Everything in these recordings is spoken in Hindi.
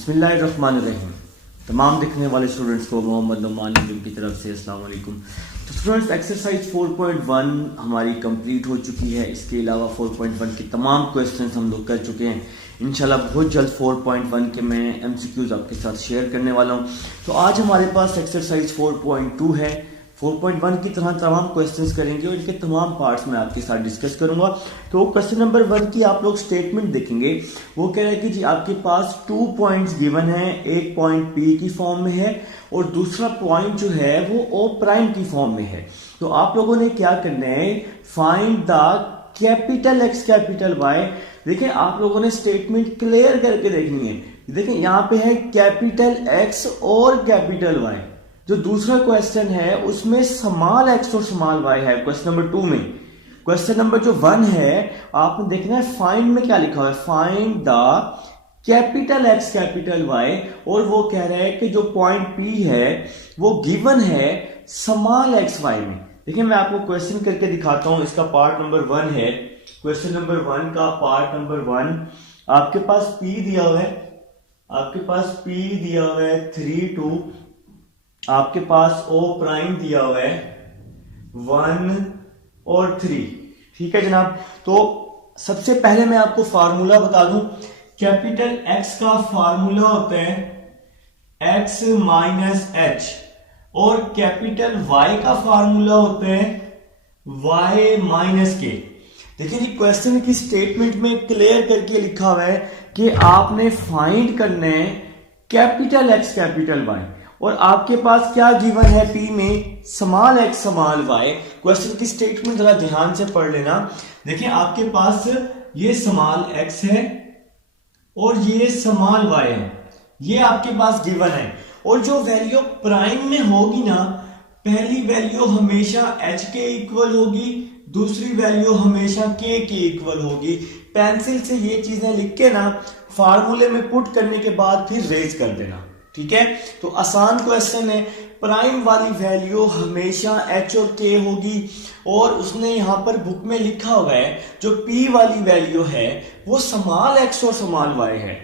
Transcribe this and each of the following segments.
बिस्मिल्लाहिर्रहमानिर्रहीम। तमाम देखने वाले स्टूडेंट्स को मोहम्मद नुमान की तरफ से अस्सलाम वालेकुम। तो स्टूडेंट्स, एक्सरसाइज 4.1 हमारी कंप्लीट हो चुकी है। इसके अलावा 4.1 के तमाम क्वेश्चंस हम लोग कर चुके हैं। इंशाल्लाह बहुत जल्द 4.1 के मैं MCQs आपके साथ शेयर करने वाला हूँ। तो आज हमारे पास एक्सरसाइज 4.2 है। 4.1 की तरह तमाम क्वेश्चंस करेंगे और इनके तमाम पार्ट्स में आपके साथ डिस्कस करूंगा। तो क्वेश्चन नंबर 1 की आप लोग स्टेटमेंट देखेंगे। वो कह रहा है कि जी आपके पास 2 पॉइंट्स गिवन है, एक पॉइंट P की फॉर्म में है और दूसरा पॉइंट जो है वो O प्राइम की फॉर्म में है। तो आप लोगों ने क्या करना है, find the capital X capital Y। देखिए आप लोगों ने स्टेटमेंट क्लियर करके देखनी है। देखिए यहाँ पे है कैपिटल X और कैपिटल Y। जो दूसरा क्वेश्चन है उसमें स्मॉल x और स्मॉल y है क्वेश्चन नंबर 2 में। क्वेश्चन नंबर जो 1 है आपने देखना है फाइंड में क्या लिखा हुआ है, find the capital x capital y। और वो कह रहा है कि जो पॉइंट P है वो गिवन है स्मॉल x y में। देखिए मैं आपको क्वेश्चन करके दिखाता हूं। इसका पार्ट नंबर 1 है। क्वेश्चन नंबर 1 का पार्ट नंबर 1, आपके पास P दिया हुआ है, आपके पास P दिया हुआ है 3 2, आपके पास O प्राइम दिया हुआ है 1 और 3। ठीक है जनाब। तो सबसे पहले मैं आपको फार्मूला बता दूं। कैपिटल X का फार्मूला होता है X माइनस H और कैपिटल Y का फार्मूला होता है Y माइनस K। देखिए जी क्वेश्चन की स्टेटमेंट में क्लियर करके लिखा हुआ है कि आपने फाइंड करना है कैपिटल X कैपिटल Y और आपके पास क्या गिवन है P में, small x small y। Question की स्टेटमेंट जरा ध्यान से पढ़ लेना। देखिए आपके पास ये स्मॉल x है और ये स्मॉल y है, ये आपके पास गिवन है। और जो वैल्यू प्राइम में होगी ना, पहली वैल्यू हमेशा h के इक्वल होगी, दूसरी वैल्यू हमेशा k के इक्वल होगी। पेंसिल से ये चीजें लिख के ना फार्मूले में पुट करने के बाद फिर रेज कर देना। ठीक है, तो आसान क्वेश्चन है। प्राइम वाली वैल्यू हमेशा h और k होगी और उसने यहां पर बुक में लिखा हुआ है जो P वाली वैल्यू है वो स्मॉल x और स्मॉल y है।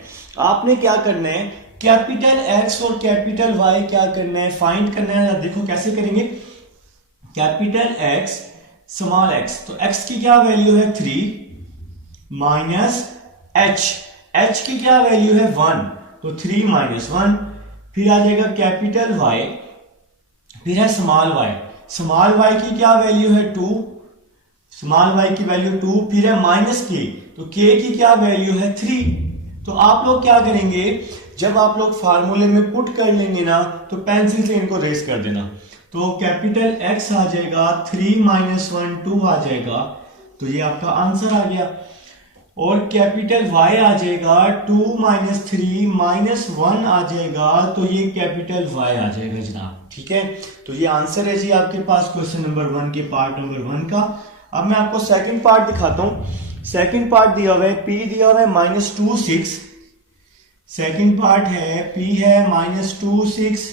आपने क्या करना है, कैपिटल X और कैपिटल Y क्या करना है, फाइंड करना है। देखो कैसे करेंगे, कैपिटल X स्मॉल x, तो x की क्या वैल्यू है 3 माइनस h की क्या वैल्यू है 1, तो 3 माइनस 1। फिर आ जाएगा कैपिटल Y, फिर है स्मॉल y, स्मॉल y की क्या वैल्यू है 2, स्मॉल y की वैल्यू 2, फिर है माइनस k, तो k की क्या वैल्यू है 3। तो आप लोग क्या करेंगे, जब आप लोग फार्मूले में पुट कर लेंगे ना तो पेंसिल से इनको रेस कर देना। तो कैपिटल X आ जाएगा 3 माइनस 1 2 आ जाएगा, तो ये आपका आंसर आ गया। और कैपिटल Y आ जाएगा 2 माइनस 3 माइनस 1 आ जाएगा, तो ये कैपिटल Y आ जाएगा जनाब। ठीक है, तो ये आंसर है जी आपके पास क्वेश्चन नंबर 1 के पार्ट नंबर 1 का। अब मैं आपको सेकंड पार्ट दिखाता हूं। सेकंड पार्ट दिया हुआ है P दिया हुआ है -2 6। सेकंड पार्ट है P है -2 6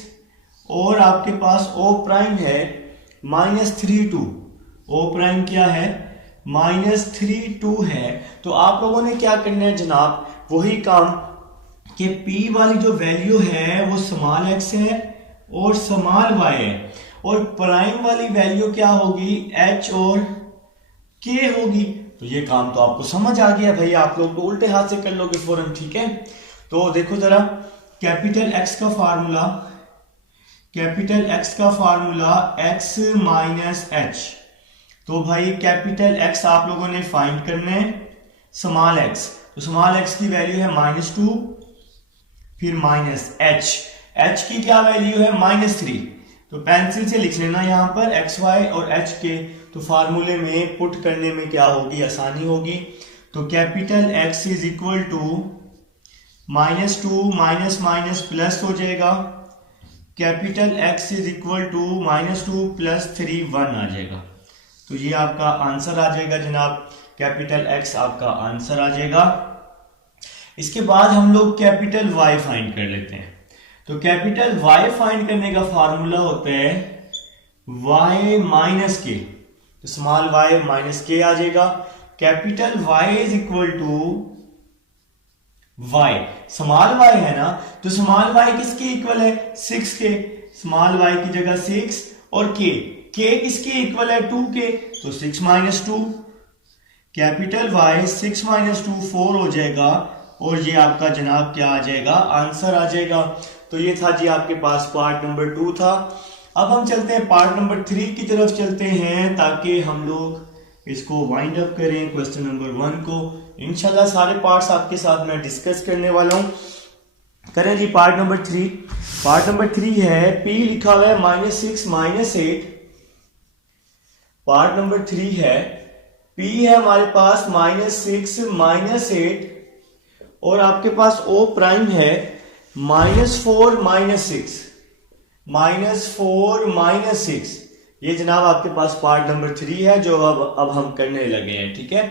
और आपके पास O प्राइम है -3 2। O प्राइम क्या है -3 2 है। तो आप लोगों ने क्या करना है जनाब, वही काम कि P वाली जो वैल्यू है वो स्मॉल x है और स्मॉल y है और प्राइम वाली वैल्यू क्या होगी h और k होगी। तो ये काम तो आपको समझ आ गया भाई, आप लोग तो उल्टे हाथ से कर लोगे फौरन। ठीक है, तो देखो जरा कैपिटल X का फार्मूला, कैपिटल X का फार्मूला x माइनस h। तो भाई कैपिटल X आप लोगों ने फाइंड करना है स्मॉल x, तो स्मॉल x की वैल्यू है -2, फिर माइनस h की क्या वैल्यू है -3। तो पेंसिल से लिख लेना यहां पर xy और h के, तो फार्मूले में पुट करने में क्या होगी, आसानी होगी। तो capital X is equal to -2 minus minus plus हो जाएगा, capital X is equal to -2 plus 3 1 आ जाएगा। तो ये आपका आंसर आ जाएगा जनाब, कैपिटल X आपका आंसर आ जाएगा। इसके बाद हम लोग कैपिटल Y फाइंड कर लेते हैं। तो कैपिटल Y फाइंड करने का फार्मूला होता है y माइनस के, तो स्मॉल y माइनस के आ जाएगा। Capital Y is equal to y, small y है ना, तो स्मॉल y किसके इक्वल है 6 के, स्मॉल y की जगह 6 और k किसके इक्वल है 2 के, तो 6 माइनस 2, कैपिटल Y 6 माइनस 2 4 हो जाएगा और ये आपका जनाब क्या आ जाएगा, आंसर आ जाएगा। तो ये था जी आपके पास पार्ट नंबर 2 था। अब हम चलते हैं पार्ट नंबर 3 की तरफ चलते हैं ताकि हम लोग इसको वाइंड अप करें क्वेश्चन नंबर 1 को। इंशाल्लाह सारे पार्ट्स आपके साथ मैं डिस्कस करने वाला हूं। करें जी पार्ट नंबर 3। पार्ट नंबर 3 है P लिखा हुआ है -6 -8। पार्ट नंबर 3 है P है हमारे पास -6 -8 और आपके पास O प्राइम है -4 -6 -4 -6। ये जनाब आपके पास पार्ट नंबर 3 है जो अब हम करने लगे हैं। ठीक है,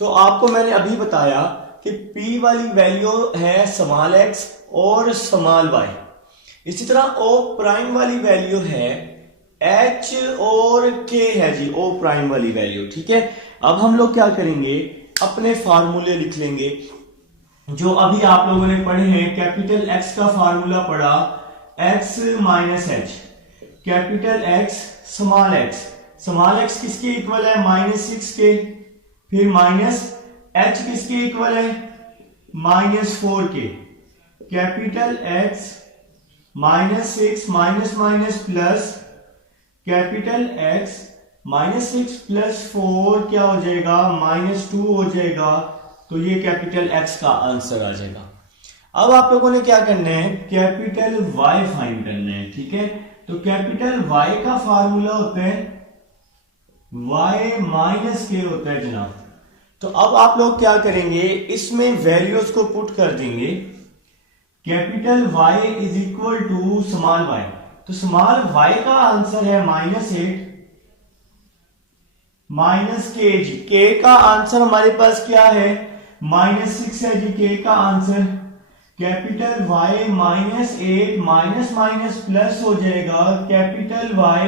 तो आपको मैंने अभी बताया कि P वाली वैल्यू है स्मॉल x और स्मॉल y, इसी तरह O प्राइम वाली वैल्यू है H और K है जी, O प्राइम वाली वैल्यू। ठीक है, अब हम लोग क्या करेंगे, अपने फार्मूले लिख लेंगे जो अभी आप लोगों ने पढ़े हैं। कैपिटल X का फार्मूला पढ़ा x minus H, capital X small x किसके इक्वल है -6 के, फिर माइनस h किसके इक्वल है -4 के, capital X -6 minus minus plus, capital X -6 plus 4 क्या हो जाएगा -2 हो जाएगा। तो ये कैपिटल X का आंसर आ जाएगा। अब आप लोगों ने क्या करना है, कैपिटल Y फाइंड करना है। ठीक है, तो कैपिटल Y का फार्मूला होता है Y माइनस के होता है जनाब। तो अब आप लोग क्या करेंगे, इसमें वैल्यूज को पुट कर देंगे। Capital Y is equal to small y, तो स्मॉल y का आंसर है -8 माइनस के जी, के का आंसर हमारे पास क्या है -6 है जी, के का answer. Capital Y -8 minus minus plus हो जाएगा, कैपिटल Y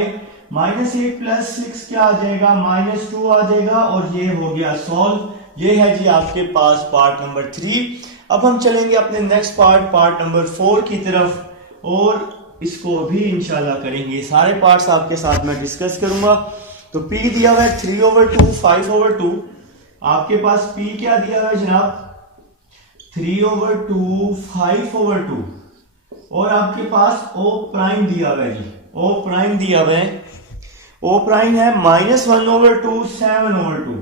-8 प्लस 6 क्या आ जाएगा -2 आ जाएगा और ये हो गया सॉल्व। ये है जी आपके पास पार्ट नंबर 3। अब हम चलेंगे अपने नेक्स्ट पार्ट नंबर 4 की तरफ और इसको भी इंशाल्लाह करेंगे। सारे पार्ट्स आपके साथ मैं डिस्कस करूंगा। तो P दिया हुआ है 3/2 5/2। आपके पास P क्या दिया हुआ है जनाब 3/2 5/2 और आपके पास O प्राइम दिया हुआ है जी, O प्राइम दिया हुआ है, O प्राइम है -1/2 7/2।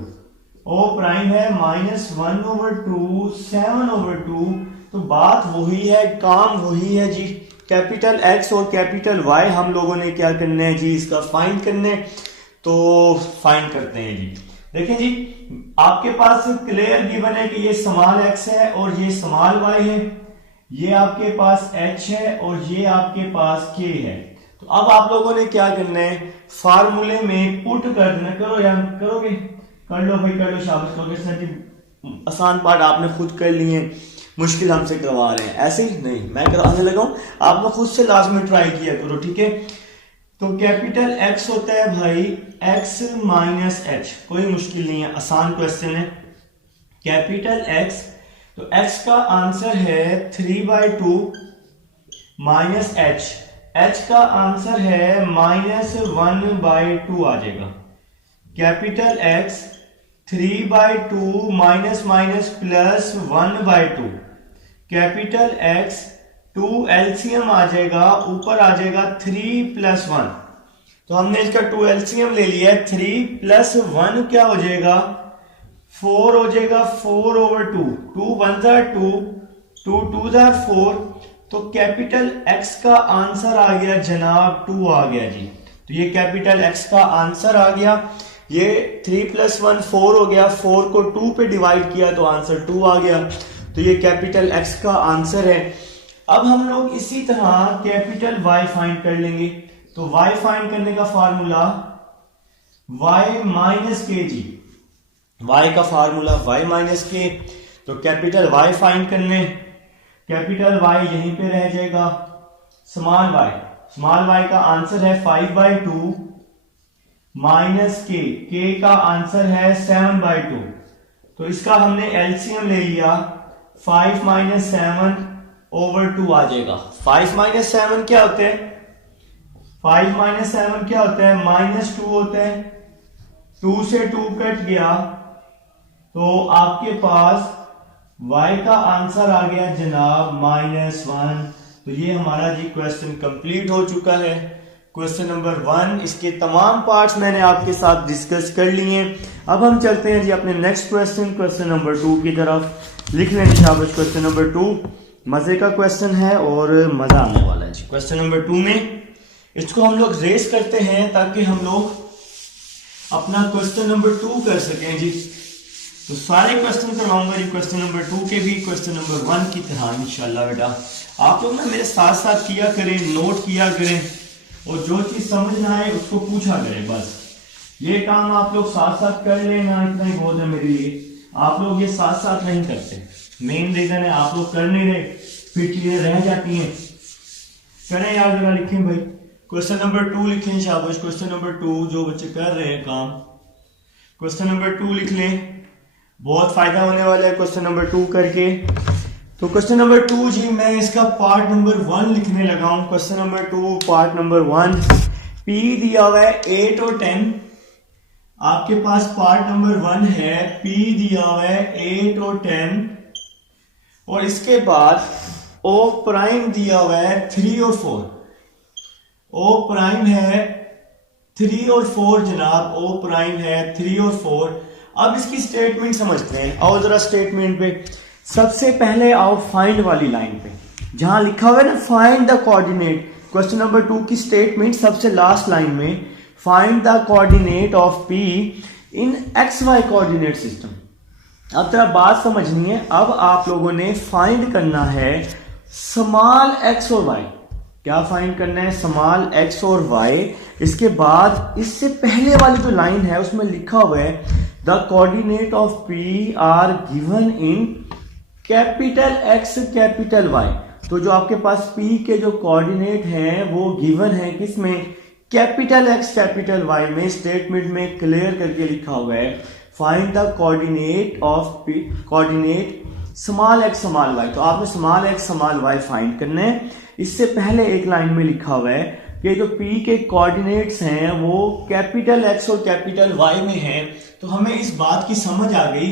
O प्राइम है -1/2 7/2। तो बात वही है, काम वही है जी। कैपिटल X और कैपिटल Y हम लोगों ने क्या करना है जी, इसका फाइंड करना है। तो फाइंड करते हैं जी। देखें जी, आपके पास क्लियर गिवन है कि ये स्मॉल x है और ये स्मॉल y है, ये आपके पास h है और ये आपके पास k है। तो अब आप लोगों ने क्या करना है, फार्मूले में पुट कर देना। करो यार, करोगे, कर लो भाई, कर लो, शाबाश करोगे सर जी। आसान पार्ट आपने खुद कर लिए, मुश्किल हमसे करवा रहे हैं, ऐसे ही नहीं मैं कराने लगा हूं, आपने खुद से लाजमी ट्राई किया करो। ठीक है, तो कैपिटल X होता है भाई X माइनस H, कोई मुश्किल नहीं है, आसान क्वेश्चन है। कैपिटल X, तो X का आंसर है 3/2 माइनस H, H का आंसर है -1/2 आ जाएगा। Capital X 3/2 minus minus plus 1/2, capital X 2 LCM आ जाएगा, ऊपर आ जाएगा 3 + 1। तो हमने इसका 2 एलसीएम ले लिया है, 3 + 1 क्या हो जाएगा 4 हो जाएगा, 4/2, 2 1 2, 2 2 4। तो कैपिटल X का आंसर आ गया जनाब 2 आ गया जी। तो ये कैपिटल X का आंसर आ गया। ये 3 + 1 4 हो गया, 4 को 2 पे डिवाइड किया तो आंसर 2 आ गया। तो ये कैपिटल X का आंसर है। अब हम लोग इसी तरह कैपिटल Y फाइंड कर लेंगे। तो Y फाइंड करने का फार्मूला Y माइनस के जी, Y का फार्मूला Y माइनस के। तो कैपिटल Y फाइंड करने, कैपिटल Y यहीं पे रह जाएगा, स्मॉल y का आंसर है 5/2 माइनस के का आंसर है 7/2। तो इसका हमने एलसीएम ले लिया, 5 माइनस 7 ओवर 2 आ जाएगा। 5 माइनस 7 क्या होते हैं? 5 माइनस 7 क्या होता है? -2 होता है। 2 से 2 कट गया तो आपके पास y का आंसर आ गया जनाब -1। तो ये हमारा जी क्वेश्चन कंप्लीट हो चुका है। क्वेश्चन नंबर 1 इसके तमाम पार्ट्स मैंने आपके साथ डिस्कस कर लिए। अब हम चलते हैं जी अपने नेक्स्ट क्वेश्चन नंबर 2 की तरफ। लिख लें शाबाश। क्वेश्चन नंबर 2 मजे का क्वेश्चन है और मजा आने वाला है जी। क्वेश्चन नंबर 2 में इसको हम लोग रेस करते हैं ताकि हम लोग अपना क्वेश्चन नंबर 2 कर सकें जी। तो सारे क्वेश्चन करवाऊंगा जी क्वेश्चन नंबर 2 के भी क्वेश्चन नंबर 1 की तरह इंशाल्लाह। बेटा आप लोग ना मेरे साथ साथ किया करें, नोट किया करें और जो चीज समझ ना आए उसको पूछा करें। बस ये काम आप लोग साथ साथ कर लेना, इतना ही बहुत है मेरे लिए। आप लोग ये साथ साथ नहीं करते, मेन रीजन है आप लोग कर नहीं रहे, फिर चीजें रह जाती हैं। करें यार जरा, लिखें भाई क्वेश्चन नंबर 2 लिखें शाबाश। क्वेश्चन नंबर 2 जो बच्चे कर रहे हैं काम, क्वेश्चन नंबर 2 लिख लें, बहुत फायदा होने वाला है क्वेश्चन नंबर 2 करके। तो क्वेश्चन नंबर 2 जी मैं इसका पार्ट नंबर 1 लिखने लगा हूं। Question number 2 part number 1, P दिया हुआ है 8 और 10। आपके पास पार्ट नंबर 1 है, P दिया हुआ है 8 और 10 और इसके बाद O प्राइम दिया हुआ है 3 और 4। O प्राइम है 3 और 4 जनाब, O प्राइम है 3 और 4। अब इसकी स्टेटमेंट समझते हैं। आओ जरा स्टेटमेंट पे। सबसे पहले आओ फाइंड वाली लाइन पे, जहां लिखा हुआ है ना find the coordinate. Question number 2 की स्टेटमेंट सबसे लास्ट लाइन में, find the coordinate of P in x y coordinate system. अब जरा बात समझनी है। अब आप लोगों ने फाइंड करना है स्मॉल एक्स और वाई। क्या फाइंड करना है? स्मॉल एक्स और वाई। इसके बाद इससे पहले वाली जो लाइन है उसमें लिखा हुआ है the coordinate of P are given in capital x capital y. तो जो आपके पास पी के जो कोऑर्डिनेट हैं वो गिवन है किसमें? कैपिटल एक्स कैपिटल वाई में। स्टेटमेंट में क्लियर करके लिखा हुआ है find the coordinate of P, coordinate small x small y. तो आपने small x small y find करना है। इससे पहले एक लाइन में लिखा हुआ है कि जो पी के कोऑर्डिनेट्स हैं वो कैपिटल एक्स और कैपिटल वाई में हैं। तो हमें इस बात की समझ आ गई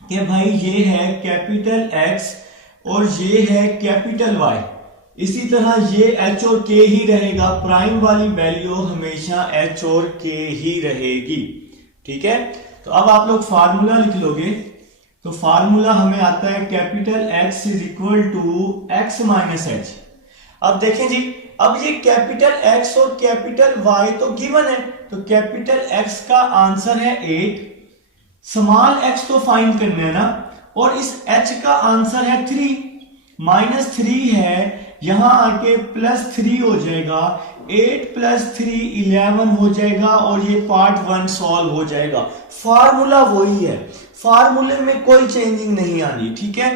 कि भाई ये है कैपिटल एक्स और ये है कैपिटल वाई। इसी तरह ये एच और के ही रहेगा, प्राइम वाली वैल्यू हमेशा एच और के ही रहेगी। ठीक है, तो अब आप लोग फार्मूला लिख लोगे। तो फार्मूला हमें आता है capital x is equal to x minus h. अब देखें जी, अब ये कैपिटल एक्स और कैपिटल वाई तो गिवन है, तो कैपिटल एक्स का आंसर है 8, स्मॉल एक्स तो फाइंड करना है ना, और इस एच का आंसर है 3, -3 है, यहां आके +3 हो जाएगा, 8 + 3 11 हो जाएगा और ये पार्ट 1 सॉल्व हो जाएगा। फार्मूला वही है, फार्मूले में कोई चेंजिंग नहीं आनी। ठीक है,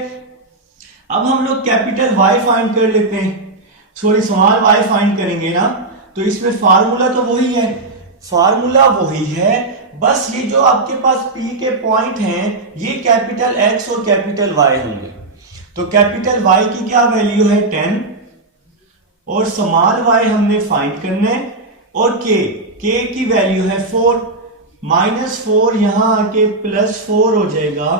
अब हम लोग कैपिटल वाई फाइंड कर लेते हैं, सॉरी स्मॉल वाई फाइंड करेंगे ना। तो इसमें फार्मूला तो वही है, फार्मूला वही है, बस ये जो आपके पास पी के पॉइंट हैं ये कैपिटल एक्स और कैपिटल वाई होंगे। तो कैपिटल वाई की क्या वैल्यू है 10 और स्मॉल वाई हमने फाइंड करना है, और के की वैल्यू है 4, -4 यहां आके +4 हो जाएगा,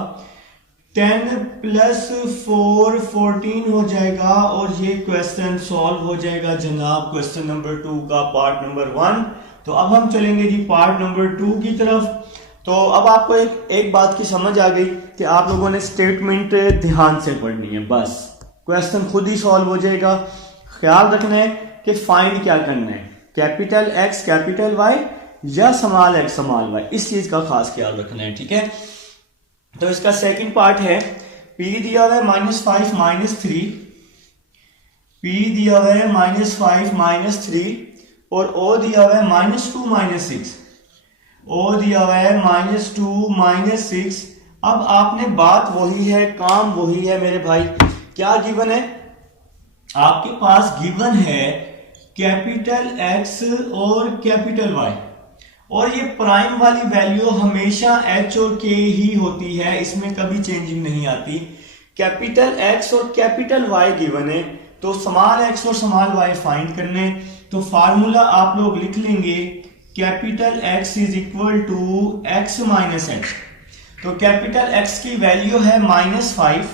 10 + 4 14 हो जाएगा और ये क्वेश्चन सॉल्व हो जाएगा जनाब क्वेश्चन नंबर 2 का पार्ट नंबर 1। तो अब हम चलेंगे जी पार्ट नंबर 2 की तरफ। तो अब आपको एक बात की समझ आ गई कि आप लोगों ने स्टेटमेंट ध्यान से पढ़नी है, बस क्वेश्चन खुद ही सॉल्व हो जाएगा। ख्याल रखना है कि फाइंड क्या करना है, कैपिटल एक्स कैपिटल वाई या स्मॉल एक्स स्मॉल वाई, इस चीज का खास ख्याल रखना है। ठीक है, तो इसका सेकंड पार्ट है, P दिया हुआ है -5 -3, P दिया हुआ है -5 -3 और O दिया हुआ है -2 -6, O दिया हुआ है -2 -6। अब आपने बात वही है, काम वही है मेरे भाई। क्या गिवन है आपके पास? गिवन है कैपिटल एक्स और कैपिटल वाई, और ये प्राइम वाली वैल्यू हमेशा एच और के ही होती है, इसमें कभी चेंजिंग नहीं आती। कैपिटल एक्स और कैपिटल वाई गिवन है, तो स्मॉल एक्स और स्मॉल वाई फाइंड करने। तो फार्मूला आप लोग लिख लेंगे capital x is equal to x minus x. तो कैपिटल एक्स की वैल्यू है -5,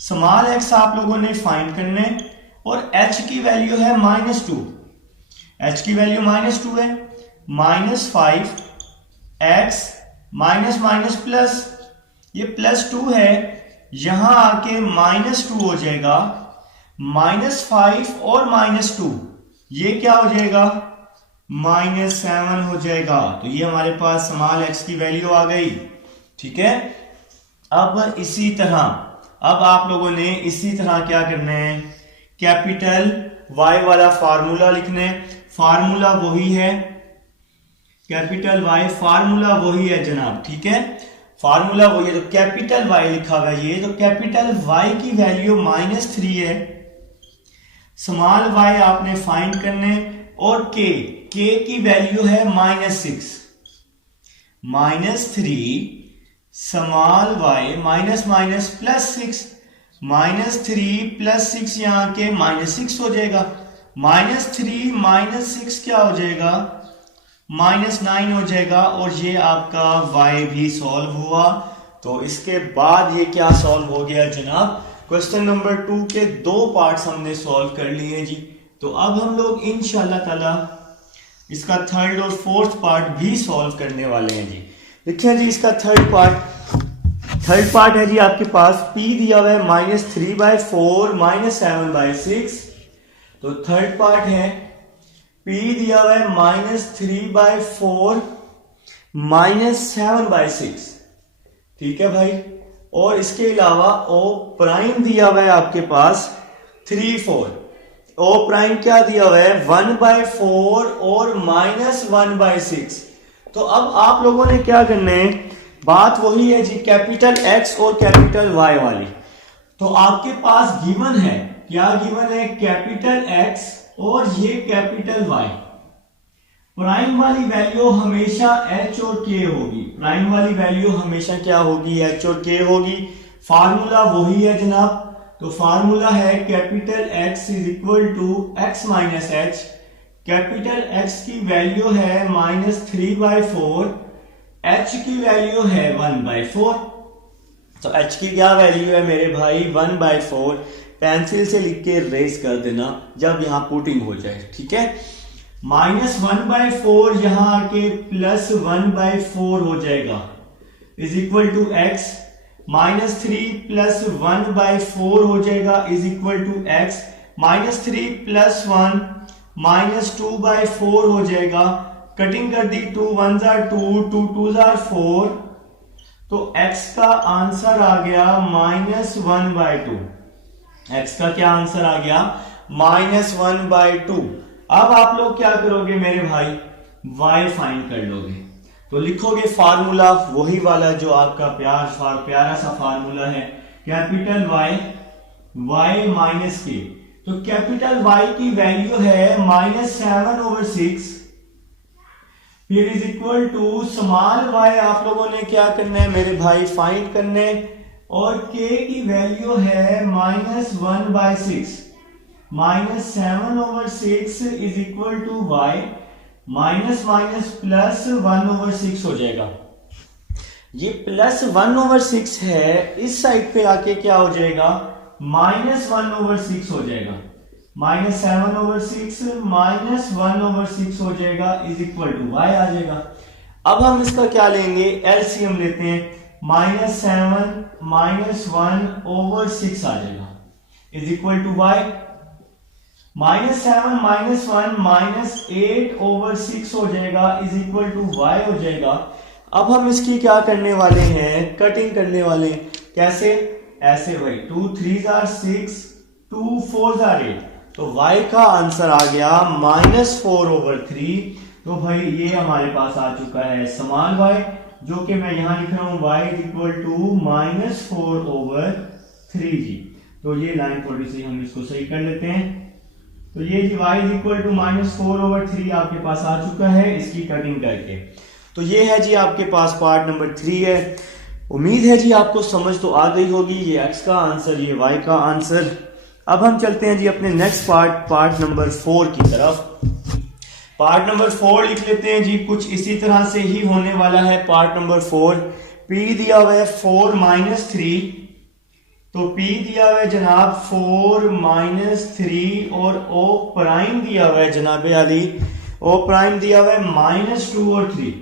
स्मॉल एक्स आप लोगों ने फाइंड करने, और एच की वैल्यू है -2। एच की वैल्यू -2 है, -5 एक्स माइनस माइनस प्लस, ये +2 है, यहां आके -2 हो जाएगा, -5 और -2 ये क्या हो जाएगा, -7 हो जाएगा। तो ये हमारे पास स्मॉल एक्स की वैल्यू आ गई। ठीक है, अब इसी तरह अब आप लोगों ने इसी तरह क्या करना है, कैपिटल वाई वाला फार्मूला लिखने। फार्मूला वही है, कैपिटल वाई फार्मूला वही है जनाब। ठीक है, फार्मूला वही है। तो कैपिटल वाई लिखा हुआ है ये, तो कैपिटल वाई की वैल्यू -3 है, स्मॉल वाई आपने फाइंड करने, और के की वैल्यू है -6, -3 स्मॉल वाई माइनस माइनस +6, -3 +6 यहां के -6 हो जाएगा, -3 -6 क्या हो जाएगा, -9 हो जाएगा, और ये आपका y भी सॉल्व हुआ। तो इसके बाद ये क्या सॉल्व हो गया जनाब, क्वेश्चन नंबर 2 के 2 पार्ट्स हमने सॉल्व कर लिए जी। तो अब हम लोग इंशाल्लाह ताला इसका 3rd और 4th पार्ट भी सॉल्व करने वाले हैं जी। देखिए जी, इसका थर्ड पार्ट है जी आपके पास, p दिया हुआ है -3/4 -7/6। तो थर्ड पार्ट है p दिया हुआ है -3/4 -7/6। ठीक है भाई, और इसके अलावा o प्राइम दिया हुआ है आपके पास 3 4। o प्राइम क्या दिया हुआ है 1/4 और -1/6। तो अब आप लोगों ने क्या करना है, बात वही है जी, कैपिटल x और कैपिटल y वाली। तो आपके पास गिवन है, क्या गिवन है, कैपिटल x और ये कैपिटल y। प्राइम वाली वैल्यू हमेशा h और k होगी, प्राइम वाली वैल्यू हमेशा क्या होगी, h और k होगी। फार्मूला वही है जनाब। तो फार्मूला है capital x is equal to x minus H. Capital x की वैल्यू है -3/4, h की वैल्यू है 1/4। तो h की क्या वैल्यू है मेरे भाई 1/4। पेंसिल से लिख के रेस कर देना जब यहां पुटिंग हो जाए। ठीक है, -1/4 यहां आके +1/4 हो जाएगा, इज इक्वल टू x। -3 + 1/4 हो जाएगा, इज इक्वल टू x। -3 + 1 -2/4 हो जाएगा, कटिंग कर दी, 2 1s are 2, 2 2s are 4। तो x का आंसर आ गया -1/2। x का क्या आंसर आ गया, -1/2। अब आप लोग क्या करोगे मेरे भाई, y फाइंड कर लोगे। तो लिखोगे फार्मूला वही वाला जो आपका प्यारा सा फार्मूला है, कैपिटल y माइनस के। तो कैपिटल Y की वैल्यू है -7/6, फिर is equal to small y आप लोगों ने क्या करना है मेरे भाई, फाइंड करने, और k की वैल्यू है -1/6। -7/6 is equal to y, minus minus +1/6 हो जाएगा। ये +1/6 है, इस साइड पे आके क्या हो जाएगा, -1/6 हो जाएगा। -7/6 -1/6 हो जाएगा, इज इक्वल टू y आ जाएगा। अब हम इसका क्या लेंगे, एलसीएम लेते हैं। -7 -1/6 आ जाएगा, इज इक्वल टू y। -7 -1 -8/6 हो जाएगा, इज इक्वल टू y हो जाएगा। अब हम इसकी क्या करने वाले हैं, कटिंग करने वाले हैं। कैसे, ऐसे भाई, 2 3s are 6, 2 4s are 8। तो y का आंसर आ गया -4/3। तो भाई ये हमारे पास आ चुका है स्मॉल y, जो कि मैं यहां लिख रहा हूं y इज इक्वल टू -4/3 जी। तो ये लाइन थोड़ी सी हम इसको सही कर लेते हैं। तो ये जी y इज इक्वल टू -4/3 आपके पास आ चुका है इसकी कटिंग करके। तो ये है जी आपके पास पार्ट नंबर 3 है। उम्मीद है जी आपको समझ तो आ गई होगी, ये x का आंसर, ये y का आंसर। अब हम चलते हैं जी अपने नेक्स्ट पार्ट नंबर 4 की तरफ। पार्ट नंबर 4 लिख लेते हैं जी, कुछ इसी तरह से ही होने वाला है। पार्ट नंबर 4, p दिया हुआ है 4 - 3, तो p दिया हुआ है जनाब 4 - 3 और o प्राइम दिया हुआ है जनाब अली, o प्राइम दिया हुआ है -2 और 3।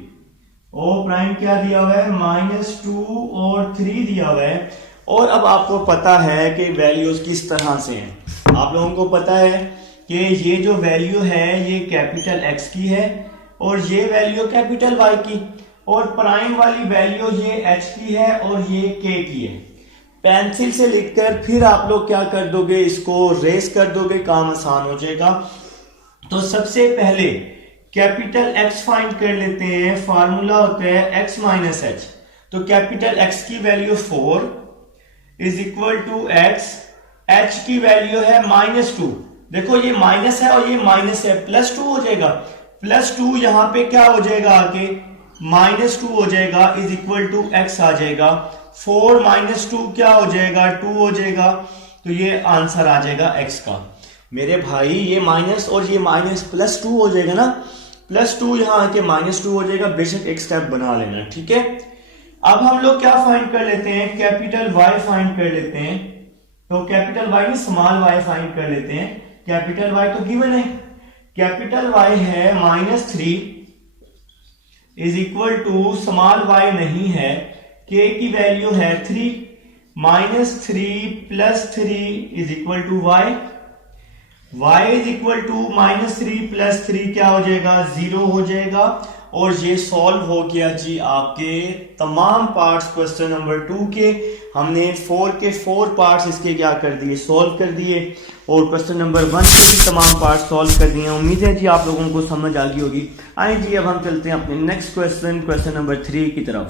o प्राइम क्या दिया हुआ है, -2 और 3 दिया हुआ है। और अब आपको पता है कि वैल्यूज किस तरह से हैं। आप लोगों को पता है कि ये जो वैल्यू है ये कैपिटल X की है और ये वैल्यू कैपिटल Y की, और प्राइम वाली वैल्यू ये H की है और ये K की है। पेंसिल से लिखकर फिर आप लोग क्या कर दोगे, इसको रेस कर दोगे, काम आसान हो जाएगा। तो सबसे पहले कैपिटल X फाइंड कर लेते हैं। फार्मूला होता है X - H। तो कैपिटल X की value 4 is equal to X, H की वैल्यू है -2। देखो ये माइनस है और ये माइनस है, +2 हो जाएगा। +2 यहां पे क्या हो जाएगा, आगे -2 हो जाएगा, इज इक्वल टू X आ जाएगा। 4 - 2 क्या हो जाएगा, 2 हो जाएगा। तो ये आंसर आ जाएगा X का। मेरे भाई ये माइनस और ये माइनस +2 हो जाएगा ना, +2 यहां आके -2 हो जाएगा। बेशक एक स्टेप बना लेना, ठीक है। अब हम लोग क्या फाइंड कर लेते हैं, कैपिटल Y फाइंड कर लेते हैं। तो कैपिटल Y में स्मॉल y फाइंड कर लेते हैं। कैपिटल Y तो गिवन है, कैपिटल Y है -3 is equal to small y नहीं है, k की वैल्यू है 3, -3 + 3 is equal to y। y is equal to -3 + 3 क्या हो जाएगा, 0 हो जाएगा। और ये सॉल्व हो गया जी आपके तमाम पार्ट्स क्वेश्चन नंबर 2 के। हमने 4 के 4 पार्ट्स इसके क्या कर दिए, सॉल्व कर दिए, और क्वेश्चन नंबर 1 के भी तमाम पार्ट्स सॉल्व कर दिए। उम्मीद है जी आप लोगों को समझ आ गई होगी। आइए जी अब हम चलते हैं अपने नेक्स्ट क्वेश्चन नंबर 3 की तरफ।